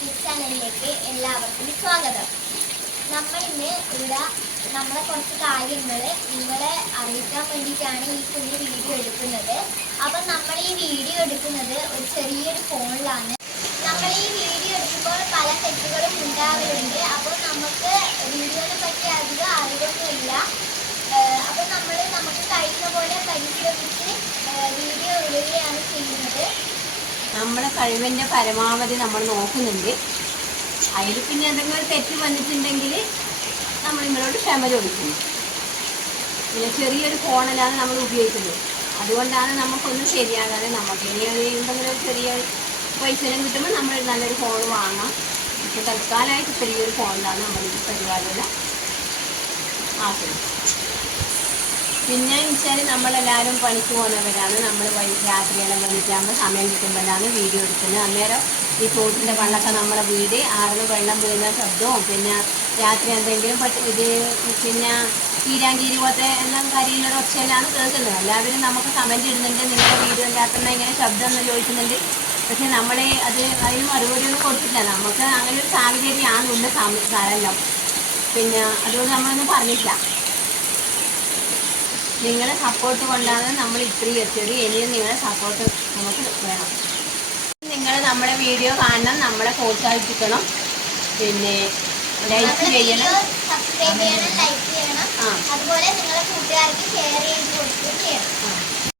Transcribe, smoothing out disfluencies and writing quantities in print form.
YouTube ചാനലിലേക്ക് എല്ലാവർക്കും സ്വാഗതം. നമ്മൾ ഇന്ന് ഇവിടെ നമ്മളെ കുറച്ച് കാര്യങ്ങൾ നിങ്ങളെ അറിയിക്കാൻ വേണ്ടിയിട്ടാണ് ഈ കുഞ്ഞു വീഡിയോ എടുക്കുന്നത്. അപ്പം നമ്മൾ ഈ വീഡിയോ എടുക്കുന്നത് ഒരു ചെറിയൊരു ഫോണിലാണ്. നമ്മൾ ഈ വീഡിയോ എടുക്കുമ്പോൾ പല തെറ്റുകളും ഉണ്ടാവലുണ്ട്. അപ്പോൾ നമുക്ക് വീഡിയോനെ പറ്റി അധികം അറിവൊന്നുമില്ല. അപ്പം നമുക്ക് കഴിയുന്ന പോലെ പരിശ്രമിച്ച് വീഡിയോ ഇടുകയാണ് ചെയ്യുന്നത്. നമ്മളെ കഴിവിൻ്റെ പരമാവധി നമ്മൾ നോക്കുന്നുണ്ട്. അതിൽ പിന്നെ എന്തെങ്കിലും ഒരു തെറ്റ് വന്നിട്ടുണ്ടെങ്കിൽ നമ്മൾ നിങ്ങളോട് ക്ഷമ ചോദിക്കുന്നു. പിന്നെ ചെറിയൊരു ഫോണിലാണ് നമ്മൾ ഉപയോഗിക്കുന്നത്. അതുകൊണ്ടാണ് നമുക്കൊന്നും ശരിയാകാതെ നമുക്ക് ഇനി എന്തെങ്കിലും ഒരു ചെറിയ പൈസ കിട്ടുമ്പോൾ നമ്മൾ നല്ലൊരു ഫോൺ വാങ്ങാം. ഇപ്പോൾ തൽക്കാലമായിട്ട് ചെറിയൊരു ഫോണിലാണ് നമ്മൾ ഈ പരിപാടികൾ ആക്കുന്നത്. പിന്നെ വെച്ചാൽ നമ്മളെല്ലാവരും പണിക്ക് പോകുന്നവരാണ്. നമ്മൾ രാത്രിയെല്ലാം വന്നിട്ടാകുമ്പോൾ സമയം കിട്ടുമ്പോഴാണ് വീഡിയോ എടുക്കുന്നത്. അന്നേരം ഈ തോട്ടിൻ്റെ വെള്ളമൊക്കെ നമ്മളെ വീട് ആറിന് വെള്ളം വീഴുന്ന ശബ്ദവും പിന്നെ രാത്രി എന്തെങ്കിലും ഇത് പിന്നെ കീരാങ്കീരി പോലത്തെ എല്ലാം കരിയുന്നൊരു ഒച്ചയിലാണ് കേൾക്കുന്നത്. എല്ലാവരും നമുക്ക് കമൻറ്റ് ഇടുന്നുണ്ട്, നിങ്ങളുടെ വീഡിയോ ഉണ്ടാക്കുന്ന ഇങ്ങനെ ശബ്ദം എന്ന് ചോദിക്കുന്നുണ്ട്. പക്ഷെ നമ്മളെ അതിന് മറുപടി ഒന്നും കൊടുത്തില്ല. നമുക്ക് അങ്ങനെ ഒരു സാഹചര്യമാണ് ഉണ്ട് കാലം. പിന്നെ അതുകൊണ്ട് നമ്മളൊന്നും പറഞ്ഞില്ല. നിങ്ങളെ സപ്പോർട്ട് കൊണ്ടാണ് നമ്മൾ ഇത്രയും എത്തിയത്. ഇനിയും നിങ്ങളെ സപ്പോർട്ട് നമുക്ക് വേണം. നിങ്ങൾ നമ്മുടെ വീഡിയോ കാണണം, നമ്മളെ പ്രോത്സാഹിപ്പിക്കണം. പിന്നെ ലൈക്ക് ചെയ്യണം, സബ്സ്ക്രൈബ് ചെയ്യണം, ലൈക്ക് ചെയ്യണം. അതുപോലെ നിങ്ങളെ കൂട്ടുകാർക്ക് ഷെയർ ചെയ്ത് കൊടുക്കുകയും ചെയ്യണം.